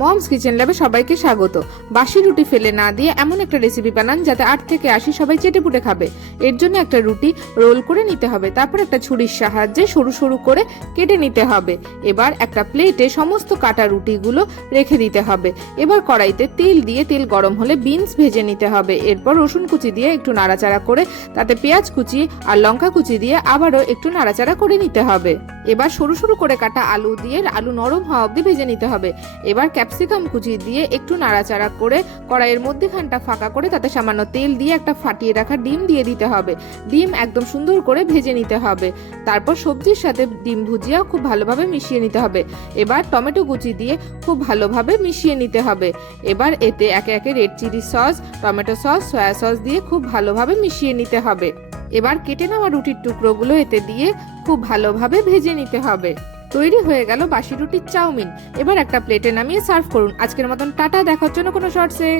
Moms kitchen ল্যাবে সবাইকে স্বাগত। বাসি রুটি ফেলে না দিয়ে এমন একটা রেসিপি বানান যাতে 8 থেকে 80 সবাই চেটেপুটে খাবে। এর জন্য একটা রুটি রোল করে নিতে হবে, তারপর একটা ছুরির সাহায্যে সরু সরু করে কেটে নিতে হবে। এবার একটা প্লেটে সমস্ত কাটা রুটিগুলো রেখে দিতে হবে। এবার কড়াইতে তেল দিয়ে তেল গরম হলে বিনস ভেজে নিতে হবে। এরপর রসুন কুচি দিয়ে একটু নাড়াচাড়া করে তাতে পেঁয়াজ কুচি আর লঙ্কা কুচি দিয়ে আবারও একটু নাড়াচাড়া করে নিতে হবে। এবার সরু সরু করে কাটা আলু দিয়ে আলু নরম হওয়া অবধি ভেজে নিতে হবে। এবার ক্যাপসিকাম কুচি দিয়ে একটু নাড়াচাড়া করে কড়াইয়ের মধ্যেখানটা ফাঁকা করে তাতে সামান্য তেল দিয়ে একটা ফাটিয়ে রাখা ডিম দিয়ে দিতে হবে। ডিম একদম সুন্দর করে ভেজে নিতে হবে। তারপর সবজির সাথে ডিম ভুজিয়া খুব ভালোভাবে মিশিয়ে নিতে হবে। এবার টমেটো কুচি দিয়ে খুব ভালোভাবে মিশিয়ে নিতে হবে। এবার এতে একে একে red chilli sauce, tomato sauce, soya sauce দিয়ে খুব ভালোভাবে মিশিয়ে নিতে হবে। এবার কেটে নেওয়া রুটির টুকরোগুলো এতে দিয়ে খুব ভালোভাবে ভেজে নিতে হবে। তৈরি হয়ে গেল বাসি রুটির চাউমিন। এবার একটা প্লেটে নামিয়ে সার্ভ করুন। আজকের মতন টাটা, দেখার জন্য কোনো শর্টসে।